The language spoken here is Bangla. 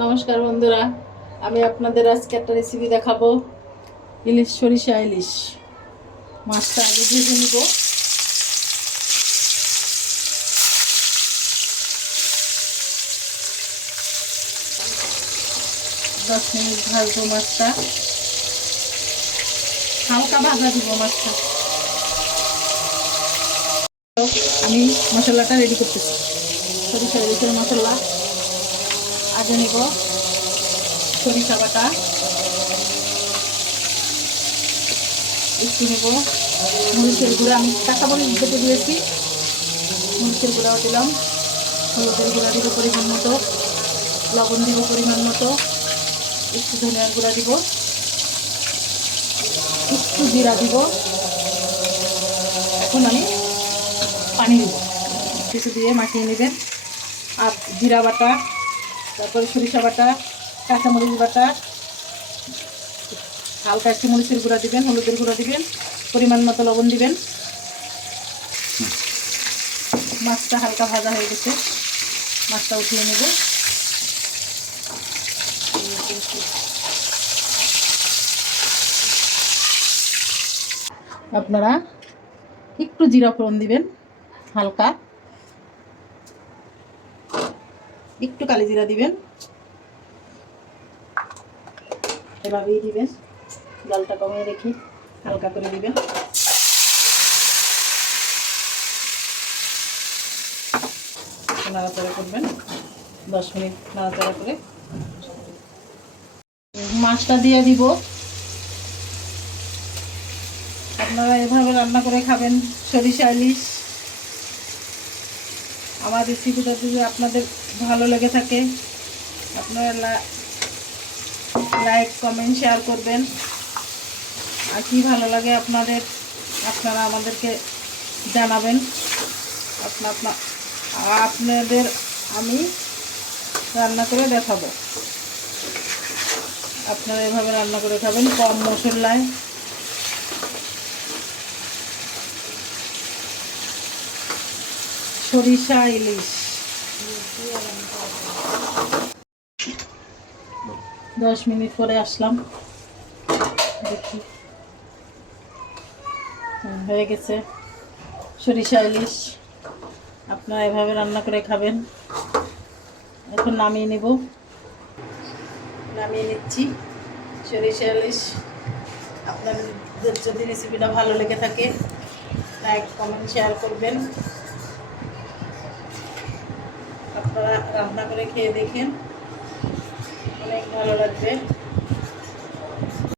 নমস্কার বন্ধুরা, আমি আপনাদের আজকে একটা রেসিপি দেখাবো। ইলিশ, সরিষা ইলিশ। মাছটা আগে ভেজে নিব। দশ মিনিট ভাজবো মাছটা। হালকা ভাজা দিব মাছটা। আমি মশলাটা রেডি করতেছি। সরিষা ইলিশের মশলা। আগে নিব। সরিষা বাটা। একটু নেব। মরিচের গুঁড়া, আমি কাঁচা মরিচ বেটে দিয়েছি। মরিচের গুঁড়াও দিলাম। হলুদের গুঁড়া দিব পরিমাণ মতো। লবণ দিব পরিমাণ মতো। একটু ধনিয়ার গুঁড়া দিব। একটু জিরা দিব। এখন আমি পানি দিব। কিছু দিয়ে মাখিয়ে নেবেন। আর জিরা বাটা তারপরে সরিষা বাটা, কাঁচামরিচ বাটা, হালকা একটু মরিচের গুঁড়া দিবেন, হলুদের গুঁড়া দিবেন, পরিমাণ মতো লবণ দিবেন। মাছটা হালকা ভাজা হয়ে গেছে। মাছটা উঠিয়ে নেব। আপনারা একটু জিরা ফোড়ন দিবেন, হালকা। একটু কালি জিরা দিবেন। এভাবেই দিবেন। জলটা কমিয়ে রেখে হালকা করে দিবেন। নাড়াচাড়া করবেন। দশ মিনিট নাড়াচাড়া করে। মাছটা দিয়ে দিব। আপনারা এভাবে রান্না করে খাবেন। সরিষা ইলিশ। আমার রেসিপিটা যদি আপনাদের ভালো লেগে থাকে, আপনারা লাইক কমেন্ট শেয়ার করবেন। আর কি ভালো লাগে আপনাদের, আপনারা আমাদেরকে জানাবেন। আপনা আপনা আপনাদের আমি রান্না করে দেখাবো। আপনারা এভাবে রান্না করে খাবেন, কম মশলায়। সরিষা ইলিশ। দশ মিনিট পরে আসলাম। দেখি। হয়ে গেছে। সরিষা ইলিশ। আপনারা এভাবে রান্না করে খাবেন। এখন নামিয়ে নেব। নামিয়ে নিচ্ছি। সরিষা ইলিশ। আপনাদের যদি রেসিপিটা ভালো লেগে থাকে লাইক কমেন্ট শেয়ার করবেন। আপনারা রান্না করে খেয়ে দেখেন। অনেক ভালো লাগবে।